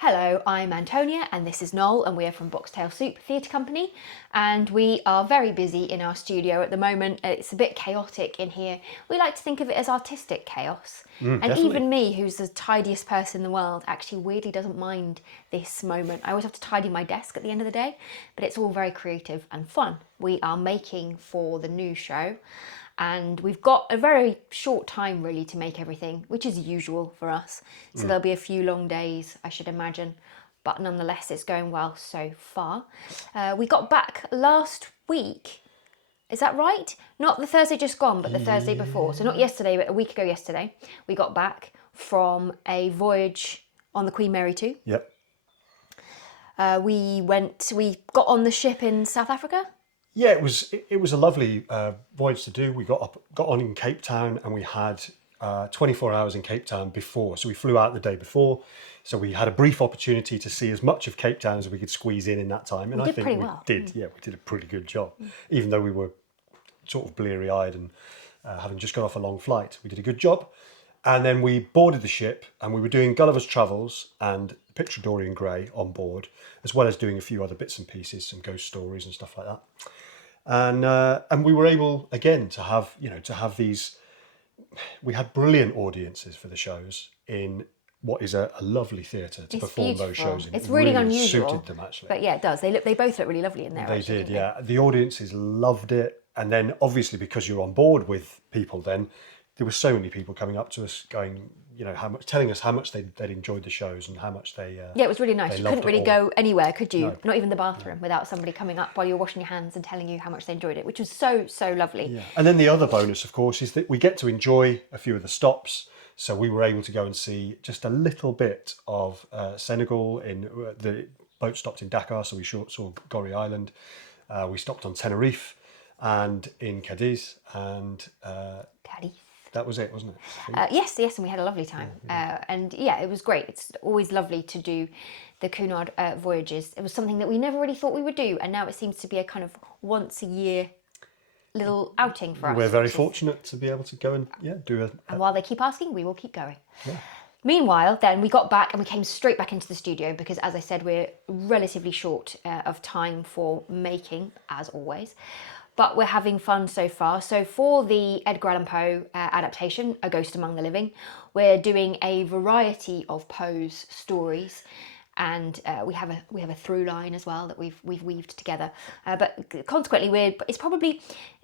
Hello, I'm Antonia and this is Noel and we are from Boxtail Soup Theatre Company and we are very busy in our studio at the moment. It's a bit chaotic in here. We like to think of it as artistic chaos. And Definitely. even me, who's the tidiest person in the world, actually weirdly doesn't mind this moment. I always have to tidy my desk at the end of the day, but it's all very creative and fun. We are making for the new show. And we've got a very short time really to make everything, which is usual for us. So there'll be a few long days, I should imagine, but nonetheless it's going well so far. We got back last week, is that right? Not the Thursday just gone, but the Thursday before. So not yesterday, but a week ago yesterday, we got back from a voyage on the Queen Mary 2. Yep. We got on the ship in South Africa. Yeah, it was a lovely voyage to do. We got on in Cape Town, and we had 24 hours in Cape Town before. So we flew out the day before. So we had a brief opportunity to see as much of Cape Town as we could squeeze in that time. And We did I think pretty we well. did. Yeah, we did a pretty good job, even though we were sort of bleary-eyed and having just got off a long flight. We did a good job. And then we boarded the ship, and we were doing Gulliver's Travels and Picture of Dorian Gray on board, as well as doing a few other bits and pieces, some ghost stories and stuff like that. And we were able again to have these. We had brilliant audiences for the shows in what is a lovely theatre to perform those shows in. It's really unusual. Suited them actually. But yeah, it does. They both look really lovely in there. They actually, did, yeah. The audiences loved it, and then obviously because you're on board with people, then there were so many people coming up to us, going, telling us how much they'd enjoyed the shows and how much they. Yeah, it was really nice. You couldn't really go anywhere, could you? No. Not even the bathroom without somebody coming up while you're washing your hands and telling you how much they enjoyed it, which was so lovely. Yeah, and then the other bonus, of course, is that we get to enjoy a few of the stops. So we were able to go and see just a little bit of Senegal. In the boat stopped in Dakar, so we saw Gorée Island. We stopped on Tenerife and in Cadiz, and Daddy. that was it, wasn't it? Yes, and we had a lovely time. And yeah, it was great. It's always lovely to do the Cunard voyages. It was something that we never really thought we would do, and now it seems to be a kind of once a year little outing for us. We're very fortunate to be able to go and do a. And while they keep asking, we will keep going. Yeah. Meanwhile, then we got back and we came straight back into the studio because, as I said, we're relatively short of time for making, as always. But we're having fun so far. So for the Edgar Allan Poe adaptation, A Ghost Among the Living, we're doing a variety of Poe's stories. And we have a through line as well that we've weaved together. But consequently, it's probably,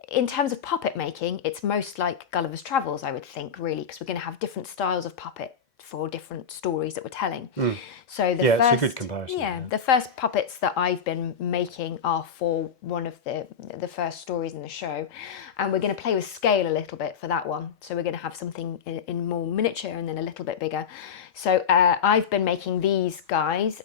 in terms of puppet making, it's most like Gulliver's Travels, I would think, really, because we're going to have different styles of puppet for different stories that we're telling. So it's a good comparison. Yeah, the first puppets that I've been making are for one of the first stories in the show, and we're going to play with scale a little bit for that one. So we're going to have something in more miniature and then a little bit bigger. So I've been making these guys.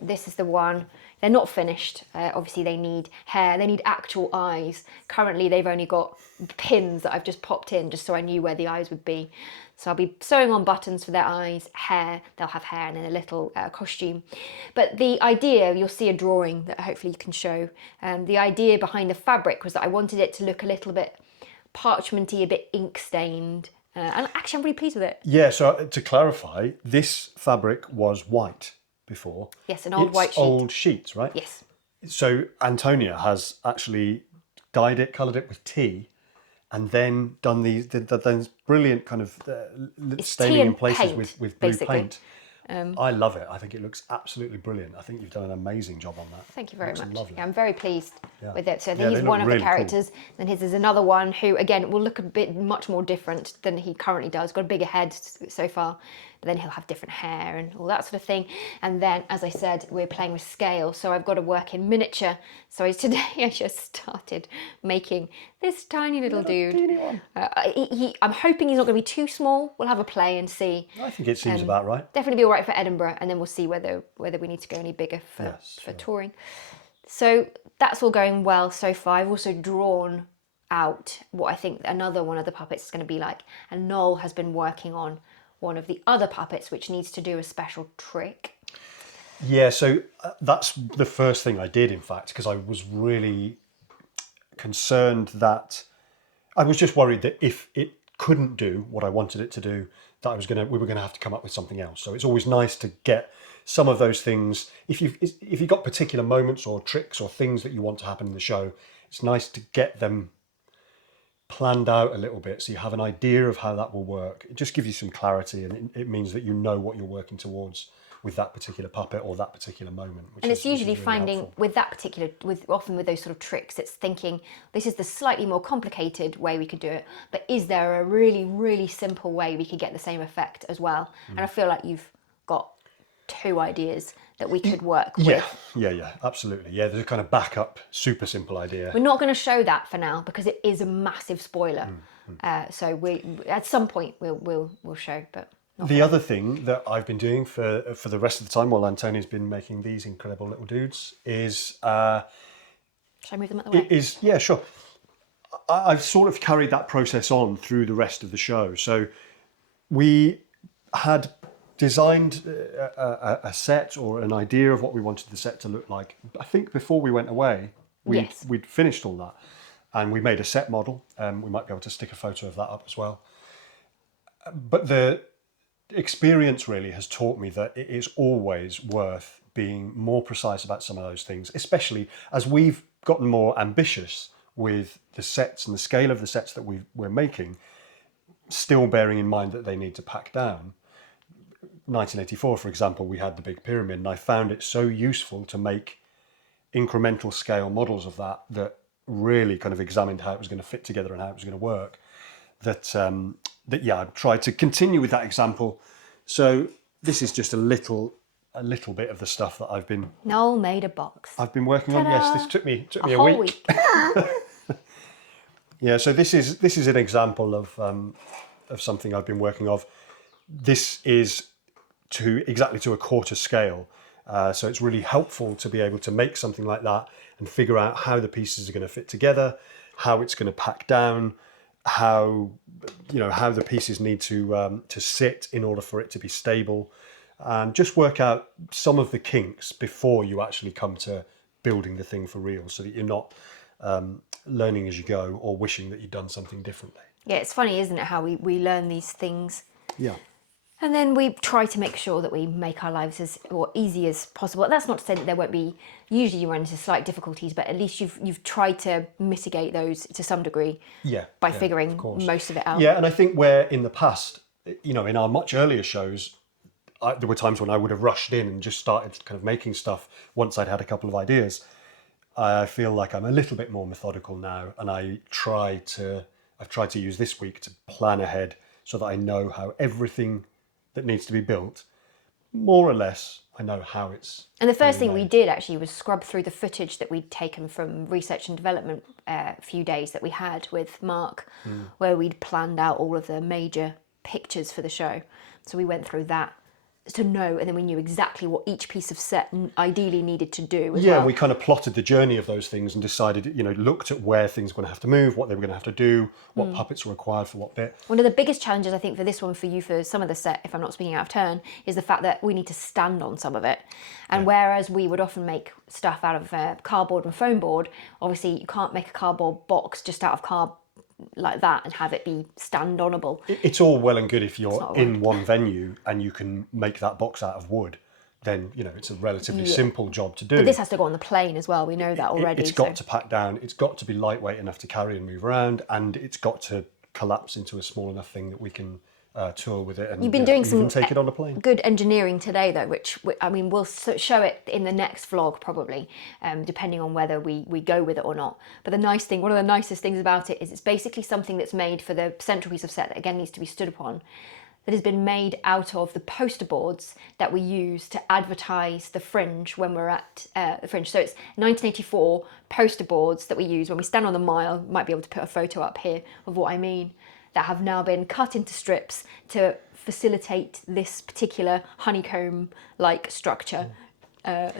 This is the one. They're not finished. Obviously, they need hair. They need actual eyes. Currently, they've only got pins that I've just popped in just so I knew where the eyes would be. So I'll be sewing on buttons for their eyes, hair. They'll have hair and then a little costume. But the idea, you'll see a drawing that hopefully you can show. The idea behind the fabric was that I wanted it to look a little bit parchmenty, a bit ink stained. And actually, I'm really pleased with it. Yeah, so to clarify, this fabric was white before. Yes, an old white sheet. Old sheets, right? Yes. So Antonia has actually dyed it, coloured it with tea, and then done these brilliant kind of staining in places paint, with blue basically. paint. I love it. I think it looks absolutely brilliant. I think you've done an amazing job on that. Thank you very much. Lovely. Yeah, I'm very pleased with it. So Yeah, he's they one look of the really characters. Cool. Then his is another one who, again, will look much more different than he currently does. Got a bigger head so far, but then he'll have different hair and all that sort of thing. And then, as I said, we're playing with scale. So I've got to work in miniature. So today I just started making this tiny little dude. I'm hoping he's not going to be too small. We'll have a play and see. I think it seems about right. Definitely be all right for Edinburgh, and then we'll see whether we need to go any bigger for touring. So that's all going well so far. I've also drawn out what I think another one of the puppets is going to be like, and Noel has been working on one of the other puppets which needs to do a special trick. Yeah, so that's the first thing I did, in fact, because I was really concerned that I was just worried that if it couldn't do what I wanted it to do, that we were going to have to come up with something else. So it's always nice to get some of those things, if you've got particular moments or tricks or things that you want to happen in the show, it's nice to get them planned out a little bit so you have an idea of how that will work. It just gives you some clarity, and it means that you know what you're working towards with that particular puppet or that particular moment. And it's usually really finding helpful. with that particular, often with those sort of tricks, it's thinking this is the slightly more complicated way we could do it, but is there a really, really simple way we could get the same effect as well? And I feel like you've got 2 ideas that we could work with. Yeah, absolutely. Yeah, there's a kind of backup, super simple idea. We're not going to show that for now because it is a massive spoiler. So we at some point we'll show, but. The other thing that I've been doing for the rest of the time while Antonia's been making these incredible little dudes is... Shall I move them out the way? Yeah, sure. I've sort of carried that process on through the rest of the show. So we had designed a set or an idea of what we wanted the set to look like. I think before we went away, we'd finished all that. And we made a set model. We might be able to stick a photo of that up as well. But the experience really has taught me that it is always worth being more precise about some of those things, especially as we've gotten more ambitious with the sets and the scale of the sets that we're making, still bearing in mind that they need to pack down. 1984, for example, we had the big pyramid, and I found it so useful to make incremental scale models of that really kind of examined how it was going to fit together and how it was going to work. I've tried to continue with that example. So this is just a little bit of the stuff that I've been... Noel made a box. I've been working on. Yes, this took me a whole week. Yeah, so this is an example of something I've been working on. This is exactly to a quarter scale. So it's really helpful to be able to make something like that and figure out how the pieces are going to fit together, how it's going to pack down, how the pieces need to sit in order for it to be stable, and just work out some of the kinks before you actually come to building the thing for real, so that you're not learning as you go or wishing that you'd done something differently. Yeah, it's funny, isn't it, how we learn these things. Yeah. And then we try to make sure that we make our lives as easy as possible. That's not to say that there won't be, usually you run into slight difficulties, but at least you've tried to mitigate those to some degree by figuring most of it out. Yeah, and I think where in the past, in our much earlier shows, there were times when I would have rushed in and just started kind of making stuff once I'd had a couple of ideas. I feel like I'm a little bit more methodical now, and I've tried to use this week to plan ahead so that I know how everything that needs to be built, more or less, I know how it's... And the first thing we did actually was scrub through the footage that we'd taken from research and development few days that we had with Mark, where we'd planned out all of the major pictures for the show. So we went through that to know, and then we knew exactly what each piece of set ideally needed to do as well. Yeah, we kind of plotted the journey of those things and decided, looked at where things were going to have to move, what they were going to have to do, what puppets were required for what bit. One of the biggest challenges, I think, for this one, for you, for some of the set, if I'm not speaking out of turn, is the fact that we need to stand on some of it. And whereas we would often make stuff out of cardboard and foam board, obviously you can't make a cardboard box just out of cardboard like that and have it be stand-onable. It's all well and good if you're in one venue and you can make that box out of wood, then it's a relatively simple job to do. But this has to go on the plane as well, we know that already. It's got to pack down, it's got to be lightweight enough to carry and move around, and it's got to collapse into a small enough thing that we can tour with it and you've been doing even some take it on a plane. Good engineering today though, which I mean we'll show it in the next vlog probably, depending on whether we go with it or not. But the nice thing, one of the nicest things about it is it's basically something that's made for the central piece of set that again needs to be stood upon, that has been made out of the poster boards that we use to advertise the Fringe when we're at the Fringe. So it's 1984 poster boards that we use when we stand on the mile. Might be able to put a photo up here of what I mean, that have now been cut into strips to facilitate this particular honeycomb-like structure.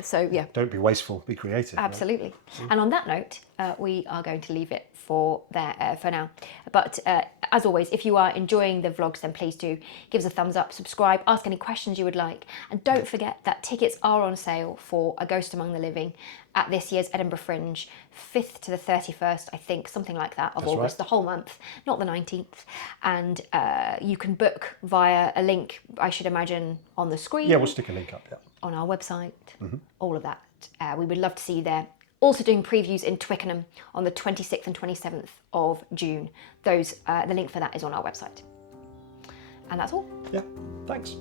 So yeah. Don't be wasteful, be creative. Absolutely. Right? And on that note, we are going to leave it for now. But as always, if you are enjoying the vlogs, then please do give us a thumbs up, subscribe, ask any questions you would like. And don't forget that tickets are on sale for A Ghost Among the Living at this year's Edinburgh Fringe, 5th to the 31st, I think, something like that, of August, the whole month, not the 19th. And you can book via a link, I should imagine, on the screen. Yeah, we'll stick a link up, yeah. on our website, all of that. We would love to see you there. Also doing previews in Twickenham on the 26th and 27th of June. The link for that is on our website. And that's all. Yeah, thanks.